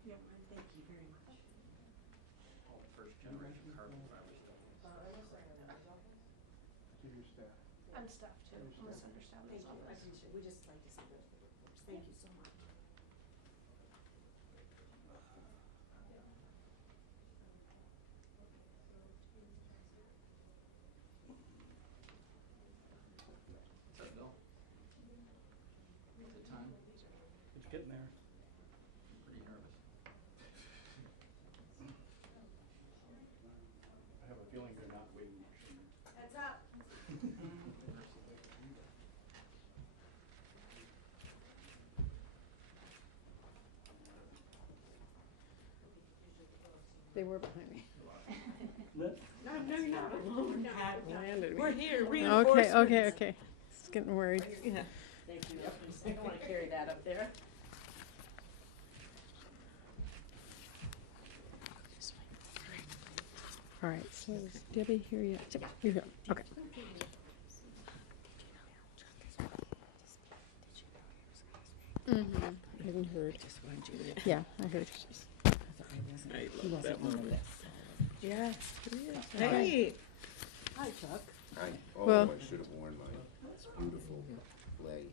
Thank you very much. All first generation carbon fiber stuff. To your staff. I'm staff too. I'm a center staff in Thank this you. I office. appreciate it. We just like to see those reports. Thank you so much. What's up, Bill? Good time? It's getting there. I'm pretty nervous. I have a feeling they're not waiting much. Heads up. They were behind me. No, you're not alone. Landed me. We're here, Okay, reinforcements. okay. Just getting worried. Yeah. Thank you. I don't want to carry that up there. All right, so is Debbie here yet? You're here, okay. Mm-hmm. I hadn't heard. Yeah, I heard. He wasn't one of this. Yes. Hey. Hi, Chuck. Well- I should have worn my beautiful leg.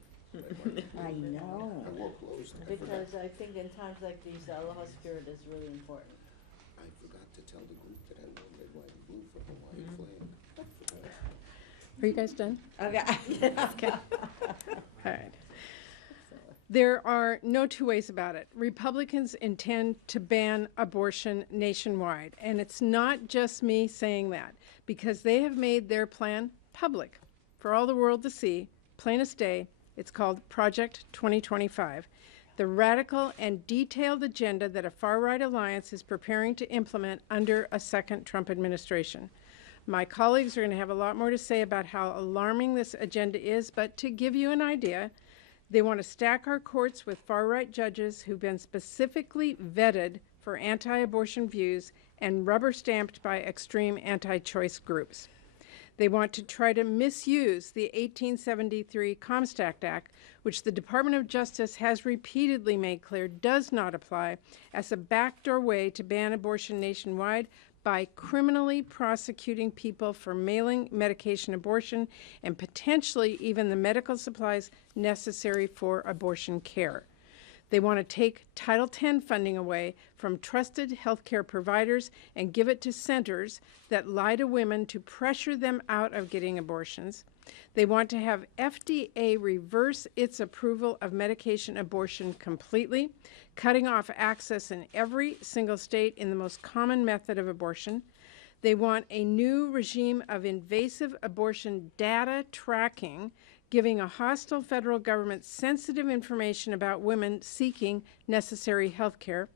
I know, I wore clothes. I forgot, because I think in times like these, the aloha spirit is really important. I forgot to tell the group that I wore red, white, and blue for Hawaiian flag. I forgot. Are you guys done? Okay. Okay. All right. There are no two ways about it. Republicans intend to ban abortion nationwide. And it's not just me saying that, because they have made their plan public for all the world to see, plain as day. It's called Project 2025, the radical and detailed agenda that a far-right alliance is preparing to implement under a second Trump administration. My colleagues are going to have a lot more to say about how alarming this agenda is, but to give you an idea, they want to stack our courts with far-right judges who've been specifically vetted for anti-abortion views and rubber-stamped by extreme anti-choice groups. They want to try to misuse the 1873 Comstock Act, which the Department of Justice has repeatedly made clear does not apply, as a backdoor way to ban abortion nationwide by criminally prosecuting people for mailing medication abortion and potentially even the medical supplies necessary for abortion care. They want to take Title X funding away from trusted healthcare providers and give it to centers that lie to women to pressure them out of getting abortions. They want to have FDA reverse its approval of medication abortion completely, cutting off access in every single state in the most common method of abortion. They want a new regime of invasive abortion data tracking, giving a hostile federal government sensitive information about women seeking necessary health care.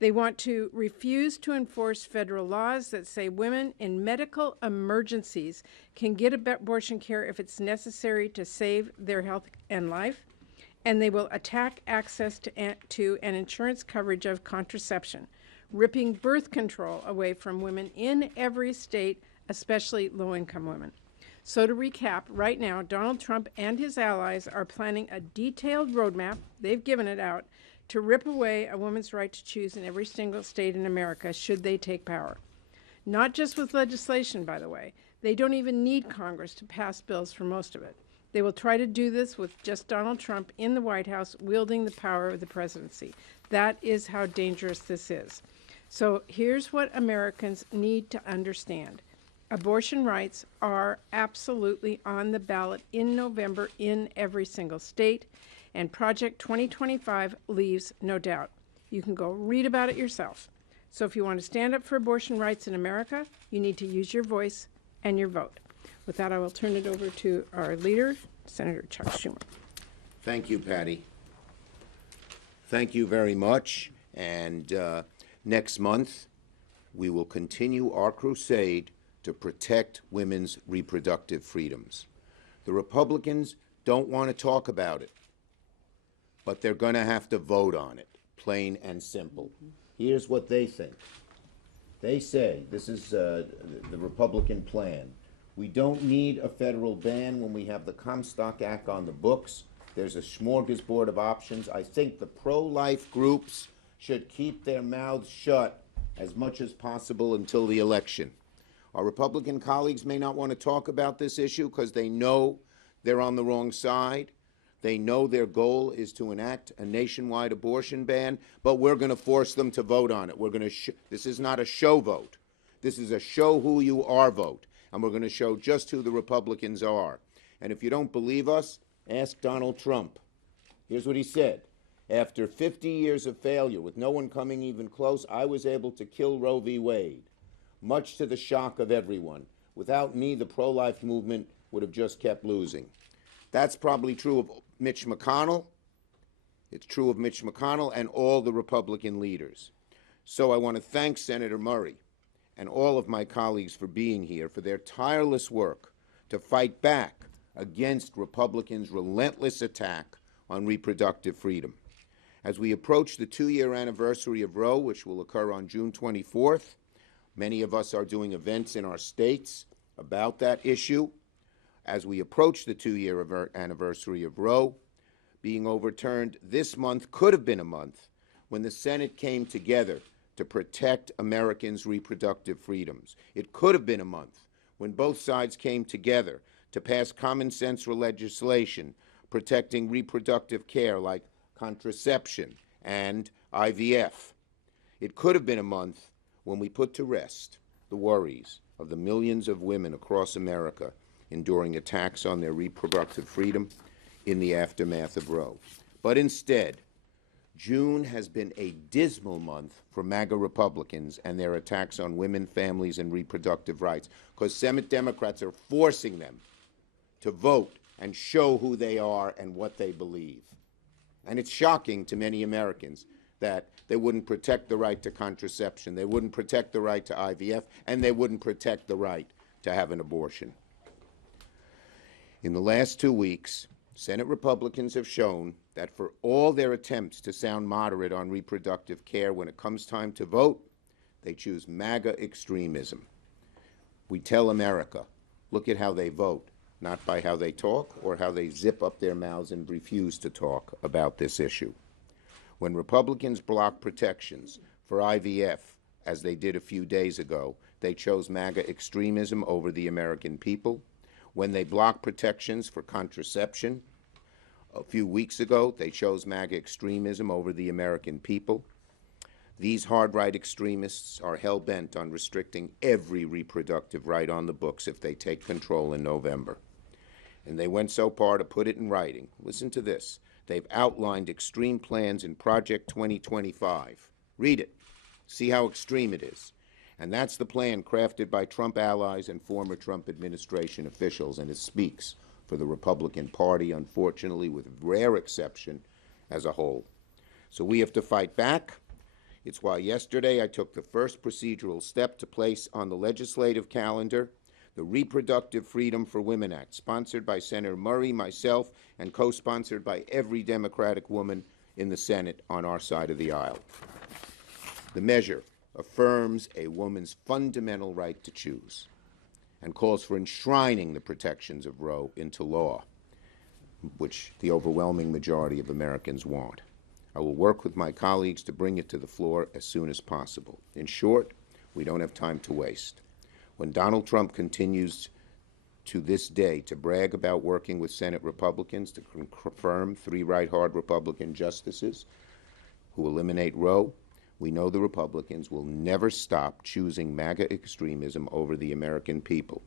They want to refuse to enforce federal laws that say women in medical emergencies can get abortion care if it's necessary to save their health and life. And they will attack access to and insurance coverage of contraception, ripping birth control away from women in every state, especially low-income women. So to recap, right now, Donald Trump and his allies are planning a detailed roadmap, they've given it out, to rip away a woman's right to choose in every single state in America should they take power. Not just with legislation, by the way. They don't even need Congress to pass bills for most of it. They will try to do this with just Donald Trump in the White House wielding the power of the presidency. That is how dangerous this is. So here's what Americans need to understand. Abortion rights are absolutely on the ballot in November in every single state, and Project 2025 leaves no doubt. You can go read about it yourself. So if you want to stand up for abortion rights in America, you need to use your voice and your vote. With that, I will turn it over to our leader, Senator Chuck Schumer. Thank you, Patty. Thank you very much. And next month, we will continue our crusade to protect women's reproductive freedoms. The Republicans don't want to talk about it, but they're going to have to vote on it, plain and simple. Here's what they think. They say, this is the Republican plan, we don't need a federal ban when we have the Comstock Act on the books. There's a smorgasbord of options. I think the pro-life groups should keep their mouths shut as much as possible until the election. Our Republican colleagues may not want to talk about this issue because they know they're on the wrong side. They know their goal is to enact a nationwide abortion ban, but we're going to force them to vote on it. We're going to this is not a show vote. This is a show who you are vote, and we're going to show just who the Republicans are. And if you don't believe us, ask Donald Trump. Here's what he said. After 50 years of failure, with no one coming even close, I was able to kill Roe v. Wade, much to the shock of everyone. Without me, the pro-life movement would have just kept losing. That's probably true of Mitch McConnell. It's true of Mitch McConnell and all the Republican leaders. So I want to thank Senator Murray and all of my colleagues for being here, for their tireless work to fight back against Republicans' relentless attack on reproductive freedom. As we approach the 2-year anniversary of Roe, which will occur on June 24th, many of us are doing events in our states about that issue. As we approach the 2-year anniversary of Roe being overturned, this month could have been a month when the Senate came together to protect Americans' reproductive freedoms. It could have been a month when both sides came together to pass common sense legislation protecting reproductive care like contraception and IVF. It could have been a month when we put to rest the worries of the millions of women across America enduring attacks on their reproductive freedom in the aftermath of Roe. But instead, June has been a dismal month for MAGA Republicans and their attacks on women, families, and reproductive rights, because Senate Democrats are forcing them to vote and show who they are and what they believe. And it's shocking to many Americans that they wouldn't protect the right to contraception, they wouldn't protect the right to IVF, and they wouldn't protect the right to have an abortion. In the last 2 weeks, Senate Republicans have shown that for all their attempts to sound moderate on reproductive care, when it comes time to vote, they choose MAGA extremism. We tell America, look at how they vote, not by how they talk or how they zip up their mouths and refuse to talk about this issue. When Republicans block protections for IVF, as they did a few days ago, they chose MAGA extremism over the American people. When they block protections for contraception, a few weeks ago, they chose MAGA extremism over the American people. These hard-right extremists are hell-bent on restricting every reproductive right on the books if they take control in November. And they went so far to put it in writing. Listen to this. They've outlined extreme plans in Project 2025. Read it. See how extreme it is. And that's the plan crafted by Trump allies and former Trump administration officials, and it speaks for the Republican Party, unfortunately, with rare exception, as a whole. So we have to fight back. It's why yesterday I took the first procedural step to place on the legislative calendar the Reproductive Freedom for Women Act, sponsored by Senator Murray, myself, and co-sponsored by every Democratic woman in the Senate on our side of the aisle. The measure affirms a woman's fundamental right to choose and calls for enshrining the protections of Roe into law, which the overwhelming majority of Americans want. I will work with my colleagues to bring it to the floor as soon as possible. In short, we don't have time to waste. When Donald Trump continues to this day to brag about working with Senate Republicans to confirm 3 right-hard Republican justices who eliminate Roe, we know the Republicans will never stop choosing MAGA extremism over the American people.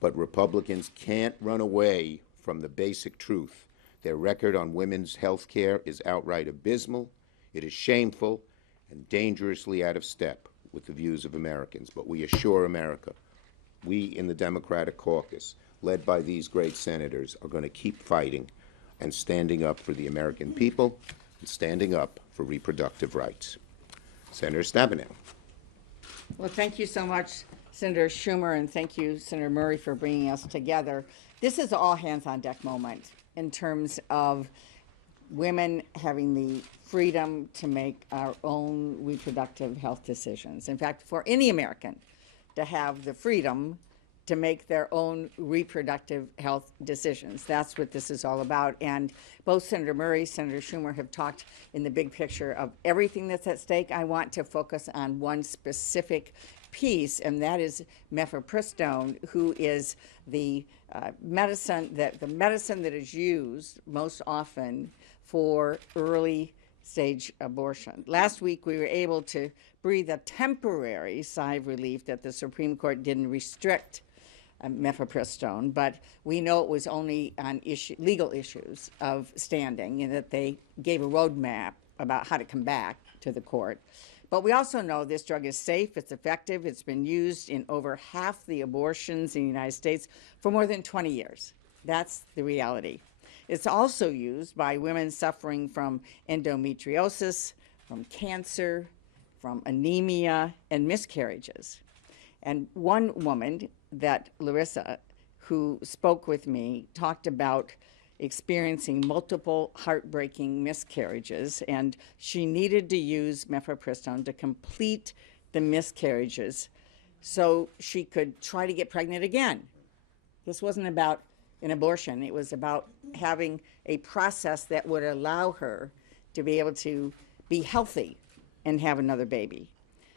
But Republicans can't run away from the basic truth. Their record on women's health care is outright abysmal, it is shameful, and dangerously out of step with the views of Americans. But we assure America, we in the Democratic caucus, led by these great senators, are going to keep fighting and standing up for the American people and standing up for reproductive rights. Senator Stabenow. Well, thank you so much, Senator Schumer, and thank you, Senator Murray, for bringing us together. This is all hands-on-deck moment in terms of women having the freedom to make our own reproductive health decisions. In fact, for any American to have the freedom to make their own reproductive health decisions. That's what this is all about. And both Senator Murray, Senator Schumer have talked in the big picture of everything that's at stake. I want to focus on one specific piece, and that is mifepristone, who is the medicine that is used most often for early stage abortion. Last week, we were able to breathe a temporary sigh of relief that the Supreme Court didn't restrict mifepristone, but we know it was only on legal issues of standing, and that they gave a roadmap about how to come back to the court. But we also know this drug is safe, it's effective, it's been used in over half the abortions in the United States for more than 20 years. That's the reality. It's also used by women suffering from endometriosis, from cancer, from anemia, and miscarriages. And one woman, that Larissa, who spoke with me, talked about experiencing multiple heartbreaking miscarriages, and she needed to use mifepristone to complete the miscarriages so she could try to get pregnant again. This wasn't about an abortion. It was about having a process that would allow her to be able to be healthy and have another baby.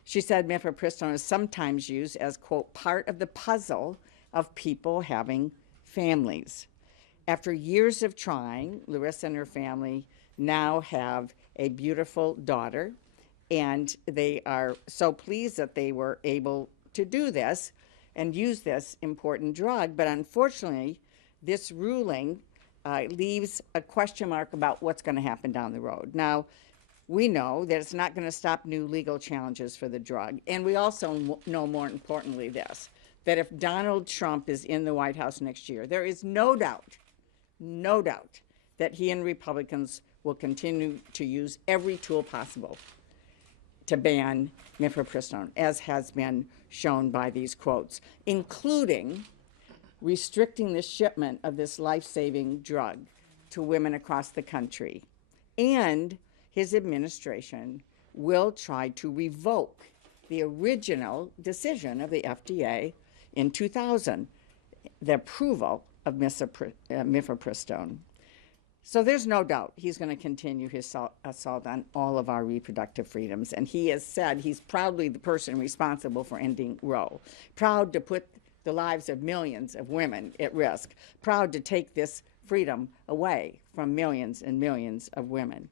She said mifepristone is sometimes used as, quote, part of the puzzle of people having families. After years of trying, Larissa and her family now have a beautiful daughter, and they are so pleased that they were able to do this and use this important drug. But unfortunately, this ruling leaves a question mark about what's going to happen down the road. Now, we know that it's not going to stop new legal challenges for the drug. And we also know, more importantly, this, that if Donald Trump is in the White House next year, there is no doubt that he and Republicans will continue to use every tool possible to ban mifepristone, as has been shown by these quotes, including restricting the shipment of this life-saving drug to women across the country. And his administration will try to revoke the original decision of the FDA in 2000, the approval of mifepristone. So there's no doubt he's going to continue his assault on all of our reproductive freedoms. And he has said he's proudly the person responsible for ending Roe, proud to put the lives of millions of women at risk, proud to take this freedom away from millions and millions of women.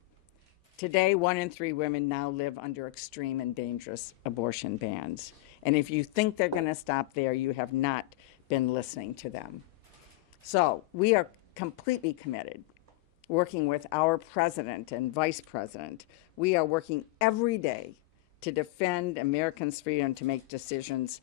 Today, 1 in 3 women now live under extreme and dangerous abortion bans. And if you think they're going to stop there, you have not been listening to them. So we are completely committed, working with our president and vice president. We are working every day to defend Americans' freedom to make decisions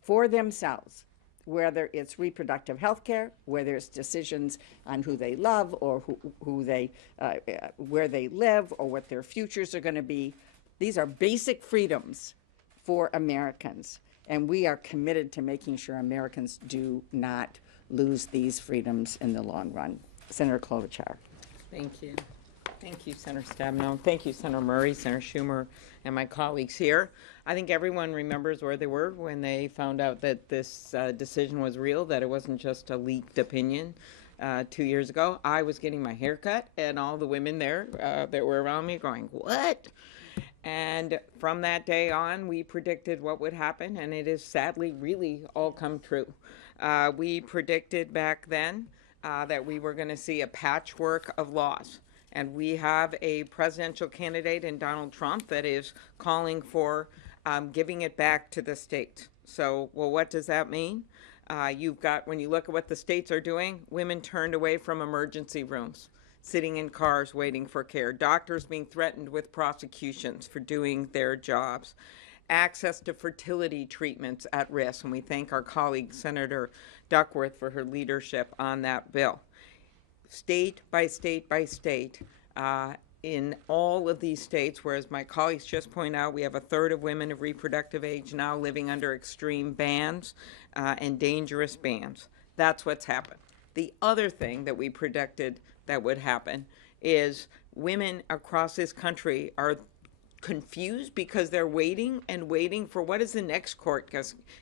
for themselves, whether it's reproductive health care, whether it's decisions on who they love or where they live or what their futures are going to be. These are basic freedoms for Americans, and we are committed to making sure Americans do not lose these freedoms in the long run. Senator Klobuchar. Thank you. Thank you, Senator Stabenow. Thank you, Senator Murray, Senator Schumer, and my colleagues here. I think everyone remembers where they were when they found out that this decision was real, that it wasn't just a leaked opinion 2 years ago. I was getting my hair cut, and all the women there that were around me going, what? And from that day on, we predicted what would happen, and it has sadly really all come true. We predicted back then that we were going to see a patchwork of laws. And we have a presidential candidate in Donald Trump that is calling for giving it back to the states. So, well, what does that mean? You've got, when you look at what the states are doing, women turned away from emergency rooms, sitting in cars waiting for care, doctors being threatened with prosecutions for doing their jobs, access to fertility treatments at risk. And we thank our colleague, Senator Duckworth, for her leadership on that bill. State by state by state, in all of these states, whereas my colleagues just point out, we have 1/3 of women of reproductive age now living under extreme bans and dangerous bans. That's what's happened. The other thing that we predicted that would happen is women across this country are confused because they're waiting and waiting for what is the next court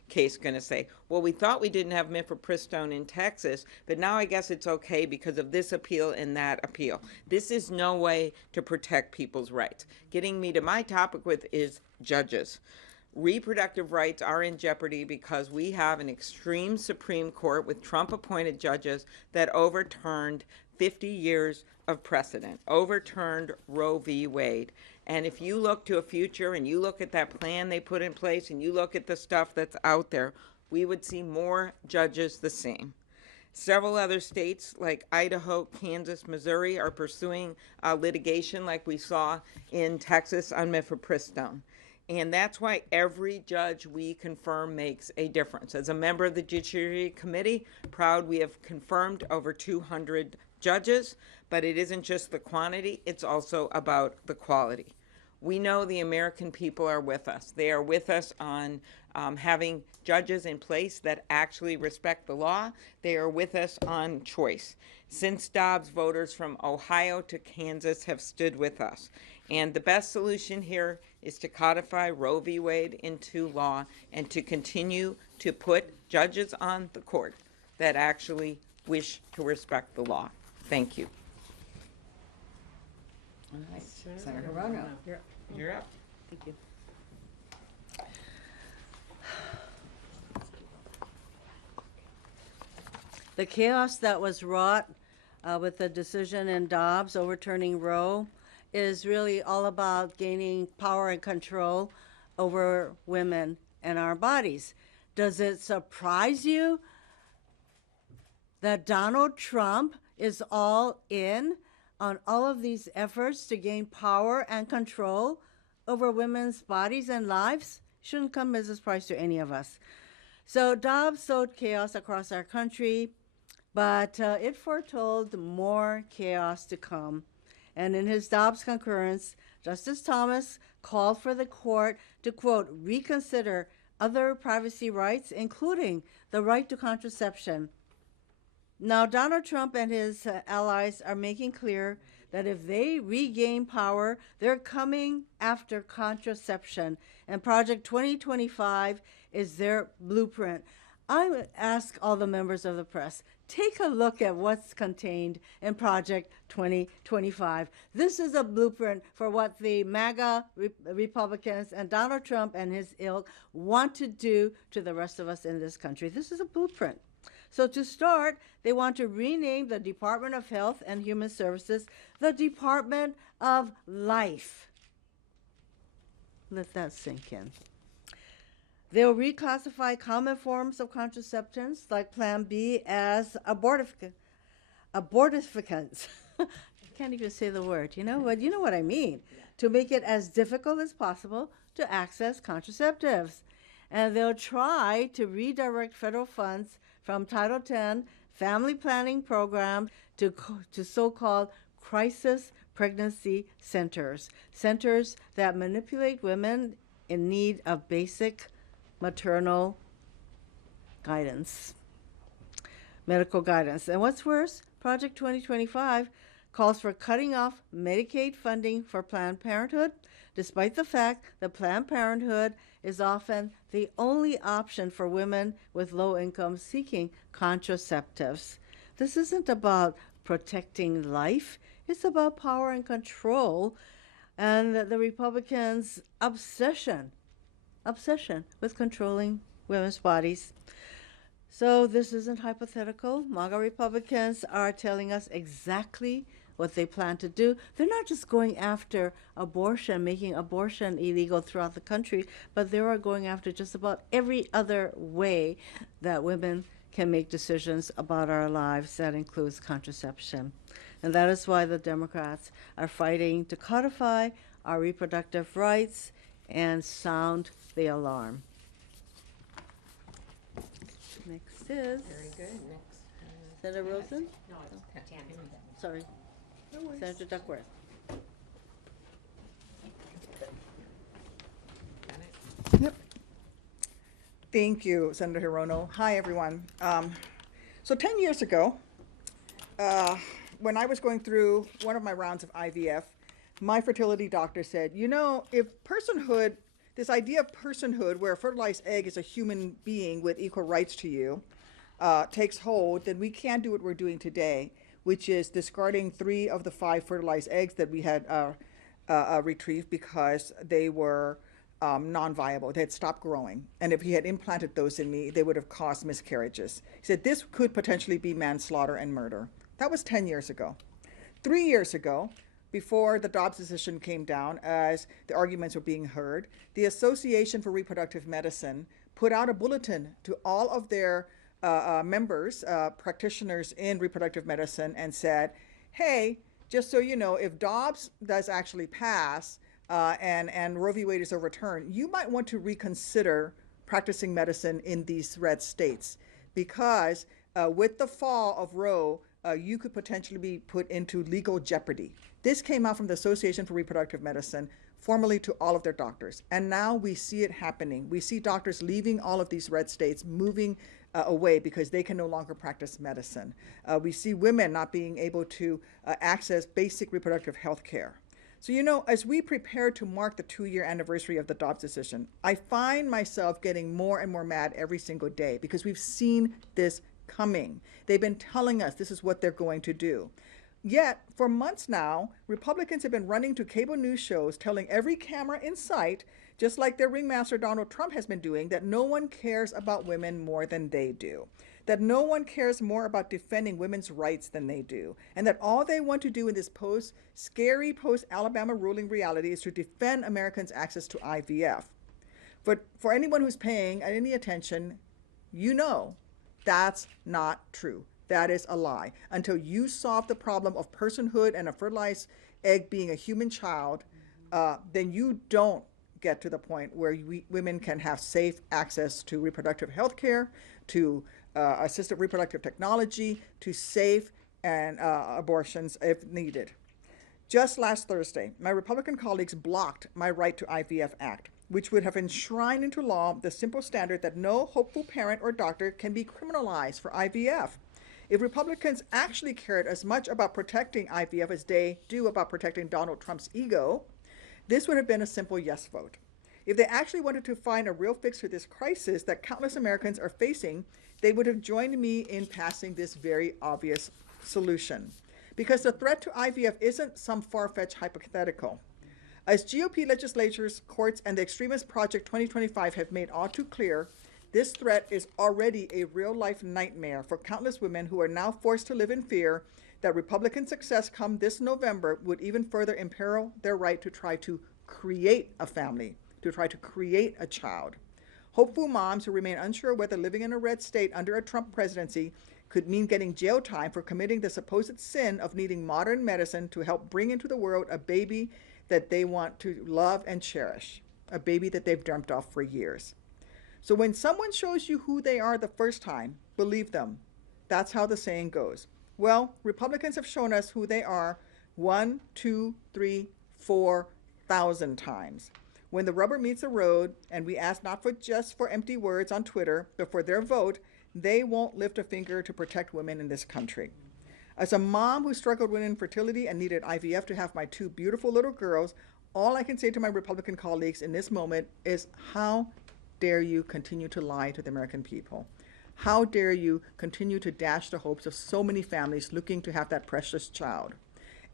case going to say. Well, we thought we didn't have mifepristone in Texas, but now I guess it's okay because of this appeal and that appeal. This is no way to protect people's rights. Getting me to my topic with is judges. Reproductive rights are in jeopardy because we have an extreme Supreme Court with Trump-appointed judges that overturned 50 years of precedent, overturned Roe v. Wade. And if you look to a future and you look at that plan they put in place and you look at the stuff that's out there, we would see more judges the same. Several other states like Idaho, Kansas, Missouri are pursuing litigation like we saw in Texas on mifepristone. And that's why every judge we confirm makes a difference. As a member of the Judiciary Committee, proud we have confirmed over 200 judges, but it isn't just the quantity, it's also about the quality. We know the American people are with us. They are with us on having judges in place that actually respect the law. They are with us on choice. Since Dobbs, voters from Ohio to Kansas have stood with us. And the best solution here is to codify Roe v. Wade into law and to continue to put judges on the court that actually wish to respect the law. Thank you. All right. Senator Hirono. You're up. Thank you. The chaos that was wrought with the decision in Dobbs overturning Roe is really all about gaining power and control over women and our bodies. Does it surprise you that Donald Trump is all in on all of these efforts to gain power and control over women's bodies and lives? Shouldn't come as a surprise to any of us. So Dobbs sowed chaos across our country, but it foretold more chaos to come. And in his Dobbs concurrence, Justice Thomas called for the court to, quote, reconsider other privacy rights, including the right to contraception. Now, Donald Trump and his allies are making clear that if they regain power, they're coming after contraception. And Project 2025 is their blueprint. I ask all the members of the press, take a look at what's contained in Project 2025. This is a blueprint for what the MAGA Republicans and Donald Trump and his ilk want to do to the rest of us in this country. This is a blueprint. So to start, they want to rename the Department of Health and Human Services the Department of Life. Let that sink in. They'll reclassify common forms of contraceptions like Plan B as abortificants. I can't even say the word, but you know what I mean. To make it as difficult as possible to access contraceptives. And they'll try to redirect federal funds from Title X family planning program to so-called crisis pregnancy centers that manipulate women in need of basic maternal guidance, medical guidance. And what's worse, Project 2025 calls for cutting off Medicaid funding for Planned Parenthood, despite the fact that Planned Parenthood is often the only option for women with low income seeking contraceptives. This isn't about protecting life, it's about power and control and the Republicans' obsession with controlling women's bodies. So this isn't hypothetical. MAGA Republicans are telling us exactly what they plan to do. They're not just going after abortion, making abortion illegal throughout the country, but they are going after just about every other way that women can make decisions about our lives. That includes contraception. And that is why the Democrats are fighting to codify our reproductive rights and sound the alarm. Next is Very good. Next. Senator Rosen? No, it's Tammy. Sorry. Senator Duckworth. Yep. Thank you, Senator Hirono. Hi, everyone. So 10 years ago, when I was going through one of my rounds of IVF, my fertility doctor said, you know, if personhood, this idea of personhood, where a fertilized egg is a human being with equal rights to you, takes hold, then we can't do what we're doing today, which is discarding 3 of the 5 fertilized eggs that we had retrieved because they were non-viable. They had stopped growing. And if he had implanted those in me, they would have caused miscarriages. He said this could potentially be manslaughter and murder. That was 10 years ago. 3 years ago, before the Dobbs decision came down, as the arguments were being heard, the Association for Reproductive Medicine put out a bulletin to all of their members, practitioners in reproductive medicine, and said, hey, just so you know, if Dobbs does actually pass and Roe v. Wade is overturned, you might want to reconsider practicing medicine in these red states, because with the fall of Roe, you could potentially be put into legal jeopardy. This came out from the Association for Reproductive Medicine, formally to all of their doctors. And now we see it happening. We see doctors leaving all of these red states, moving away because they can no longer practice medicine. We see women not being able to access basic reproductive health care. So, you know, as we prepare to mark the 2-year anniversary of the Dobbs decision, I find myself getting more and more mad every single day because we've seen this coming. They've been telling us this is what they're going to do. Yet, for months now, Republicans have been running to cable news shows telling every camera in sight, just like their ringmaster Donald Trump has been doing, that no one cares about women more than they do, that no one cares more about defending women's rights than they do, and that all they want to do in this scary post-Alabama ruling reality is to defend Americans' access to IVF. But for anyone who's paying any attention, you know that's not true. That is a lie. Until you solve the problem of personhood and a fertilized egg being a human child, then you don't get to the point where women can have safe access to reproductive health care, to assisted reproductive technology, to safe and abortions if needed. Just last Thursday, my Republican colleagues blocked my Right to IVF Act, which would have enshrined into law the simple standard that no hopeful parent or doctor can be criminalized for IVF. If Republicans actually cared as much about protecting IVF as they do about protecting Donald Trump's ego, this would have been a simple yes vote. If they actually wanted to find a real fix for this crisis that countless Americans are facing, they would have joined me in passing this very obvious solution. Because the threat to IVF isn't some far-fetched hypothetical. As GOP legislatures, courts, and the Extremist Project 2025 have made all too clear, this threat is already a real-life nightmare for countless women who are now forced to live in fear that Republican success come this November would even further imperil their right to try to create a family, to try to create a child. Hopeful moms who remain unsure whether living in a red state under a Trump presidency could mean getting jail time for committing the supposed sin of needing modern medicine to help bring into the world a baby that they want to love and cherish, a baby that they've dreamt of for years. So when someone shows you who they are the first time, believe them. That's how the saying goes. Well, Republicans have shown us who they are 1, 2, 3, 4,000 times. When the rubber meets the road and we ask not for just for empty words on Twitter, but for their vote, they won't lift a finger to protect women in this country. As a mom who struggled with infertility and needed IVF to have my 2 beautiful little girls, all I can say to my Republican colleagues in this moment is, how dare you continue to lie to the American people? How dare you continue to dash the hopes of so many families looking to have that precious child?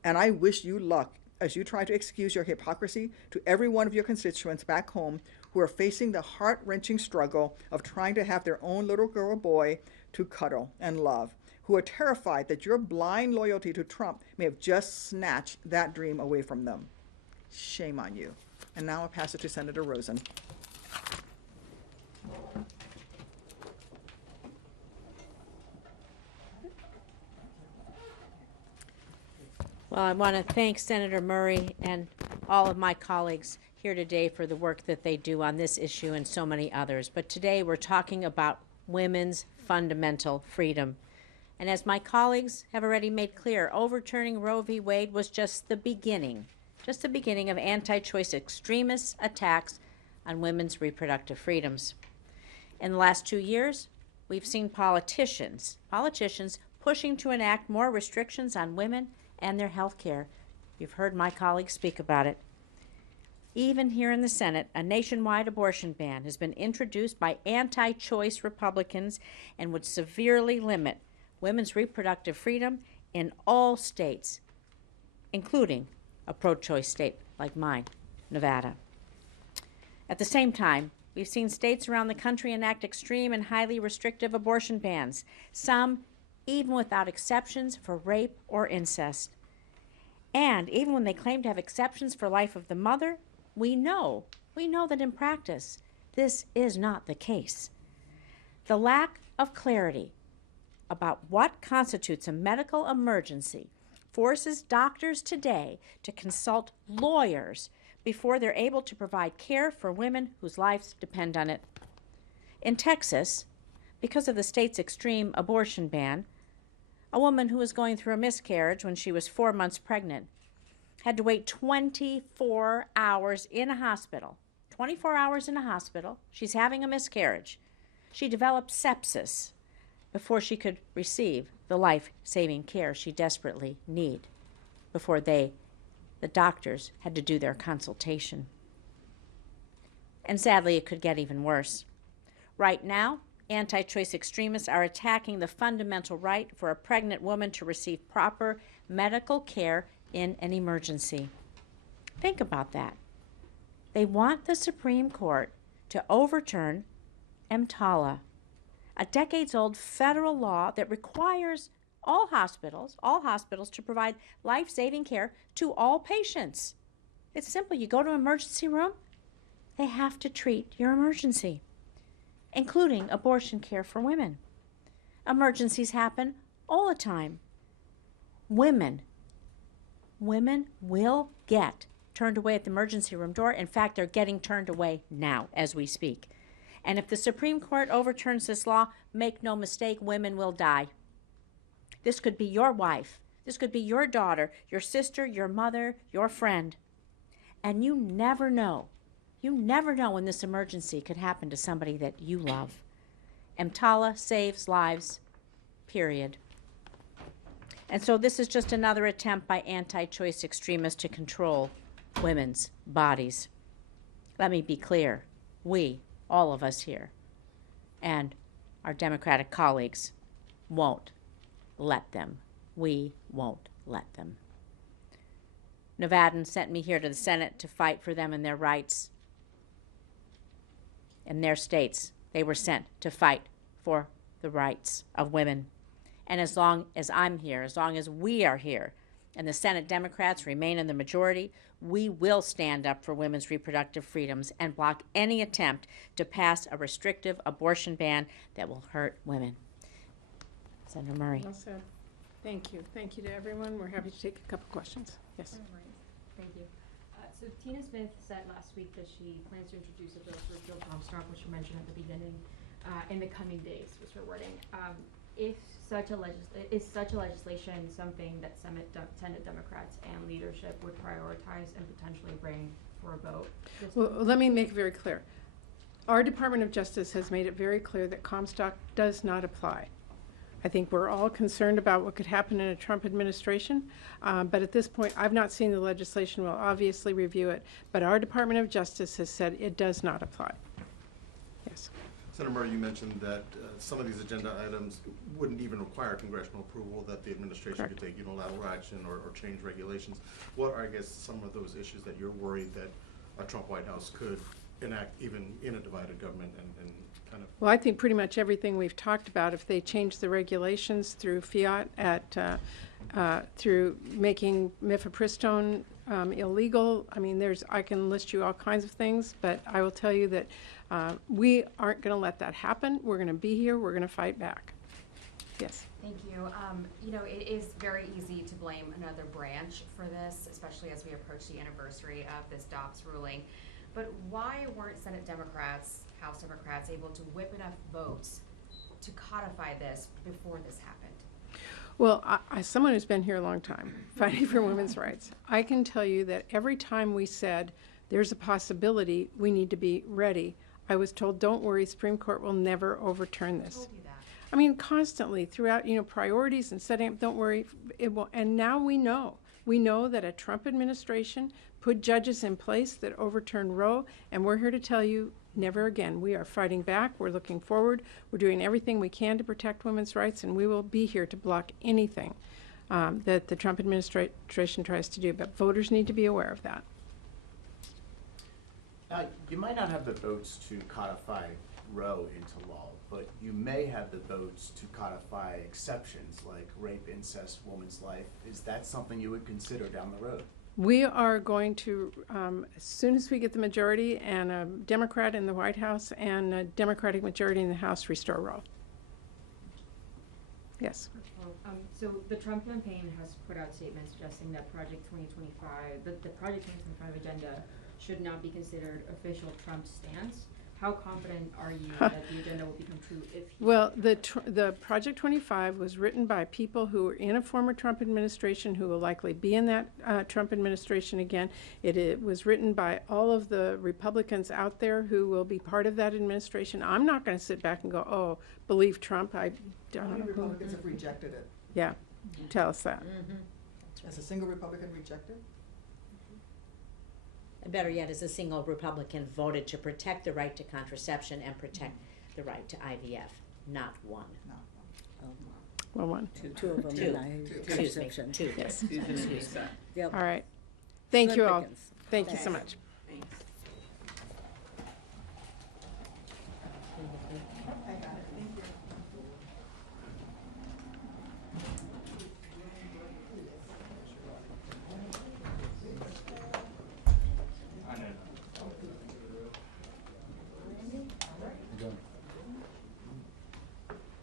And I wish you luck as you try to excuse your hypocrisy to every one of your constituents back home who are facing the heart-wrenching struggle of trying to have their own little girl or boy to cuddle and love, who are terrified that your blind loyalty to Trump may have just snatched that dream away from them. Shame on you. And now I'll pass it to Senator Rosen. Well, I want to thank Senator Murray and all of my colleagues here today for the work that they do on this issue and so many others. But today we're talking about women's fundamental freedom. And as my colleagues have already made clear, overturning Roe v. Wade was just the beginning of anti-choice extremist attacks on women's reproductive freedoms. In the last 2 years, we've seen politicians pushing to enact more restrictions on women and their health care, You've heard my colleagues speak about it. Even here in the Senate, a nationwide abortion ban has been introduced by anti-choice Republicans and would severely limit women's reproductive freedom in all states, including a pro-choice state like mine, Nevada. At the same time, we've seen states around the country enact extreme and highly restrictive abortion bans, some even without exceptions for rape or incest. And even when they claim to have exceptions for life of the mother, we know that in practice, this is not the case. The lack of clarity about what constitutes a medical emergency forces doctors today to consult lawyers before they're able to provide care for women whose lives depend on it. In Texas, because of the state's extreme abortion ban, a woman who was going through a miscarriage when she was 4 months pregnant had to wait 24 hours in a hospital. 24 hours in a hospital. She's having a miscarriage. She developed sepsis before she could receive the life-saving care she desperately needed before the doctors had to do their consultation. And sadly, it could get even worse. Right now, anti-choice extremists are attacking the fundamental right for a pregnant woman to receive proper medical care in an emergency. Think about that. They want the Supreme Court to overturn EMTALA, a decades-old federal law that requires all hospitals to provide life-saving care to all patients. It's simple. You go to an emergency room, they have to treat your emergency, including abortion care for women. Emergencies happen all the time. Women will get turned away at the emergency room door. In fact, they're getting turned away now as we speak. And if the Supreme Court overturns this law, make no mistake, women will die. This could be your wife. This could be your daughter, your sister, your mother, your friend. And you never know. You never know when this emergency could happen to somebody that you love. EMTALA saves lives, period. And so this is just another attempt by anti-choice extremists to control women's bodies. Let me be clear. We, all of us here, and our Democratic colleagues, won't let them. We won't let them. Nevadans sent me here to the Senate to fight for them and their rights. In their states, they were sent to fight for the rights of women. And as long as I'm here, as long as we are here, and the Senate Democrats remain in the majority, we will stand up for women's reproductive freedoms and block any attempt to pass a restrictive abortion ban that will hurt women. Senator Murray. Well said. Thank you. Thank you to everyone. We're happy to take a couple questions. Yes. Thank you. So Tina Smith said last week that she plans to introduce a bill to repeal Comstock, which you mentioned at the beginning, in the coming days, was her wording. If such a legislation something that Senate Democrats and leadership would prioritize and potentially bring for a vote? Well, let me make it very clear. Our Department of Justice has made it very clear that Comstock does not apply. I think we're all concerned about what could happen in a Trump administration, but at this point, I've not seen the legislation. We'll obviously review it, but our Department of Justice has said it does not apply. Yes. Senator Murray, you mentioned that some of these agenda items wouldn't even require congressional approval, that the administration Correct. could take unilateral action or change regulations. What are, I guess, some of those issues that you're worried that a Trump White House could enact even in a divided government and kind of? Well, I think pretty much everything we've talked about, if they change the regulations through fiat through making mifepristone illegal, I mean, I can list you all kinds of things, but I will tell you that we aren't going to let that happen. We're going to be here. We're going to fight back. Yes. Thank you. You know, it is very easy to blame another branch for this, especially as we approach the anniversary of this Dobbs ruling. But why weren't Senate Democrats, House Democrats, able to whip enough votes to codify this before this happened? Well, as someone who's been here a long time, fighting for women's rights, I can tell you that every time we said there's a possibility, we need to be ready, I was told, don't worry, Supreme Court will never overturn this. Who told you that? I mean, constantly throughout, priorities and setting up, don't worry, it will. And now we know We know that a Trump administration put judges in place that overturned Roe, and we're here to tell you, never again. We are fighting back. We're looking forward. We're doing everything we can to protect women's rights, and we will be here to block anything that the Trump administration tries to do. But voters need to be aware of that. You might not have the votes to codify Roe into law, but you may have the votes to codify exceptions like rape, incest, woman's life. Is that something you would consider down the road? We are going to, as soon as we get the majority and a Democrat in the White House and a Democratic majority in the House, restore Roe. Yes. So the Trump campaign has put out statements suggesting that Project 2025, the Project 2025 agenda should not be considered official Trump stance. How confident are you that the agenda will become true if he... Well, the Project 25 was written by people who were in a former Trump administration who will likely be in that Trump administration again. It was written by all of the Republicans out there who will be part of that administration. I'm not going to sit back and go, oh, believe Trump. I How don't many know. Republicans have rejected it? Yeah, tell us that. Has a single Republican rejected? And better yet, as a single Republican voted to protect the right to contraception and protect the right to IVF, not one. No. Well, one. Two of them Two. deny Excuse me, contraception. two. Yes. Yep. All right. Thank Slim you all. pickings. Thank you so much. Thanks.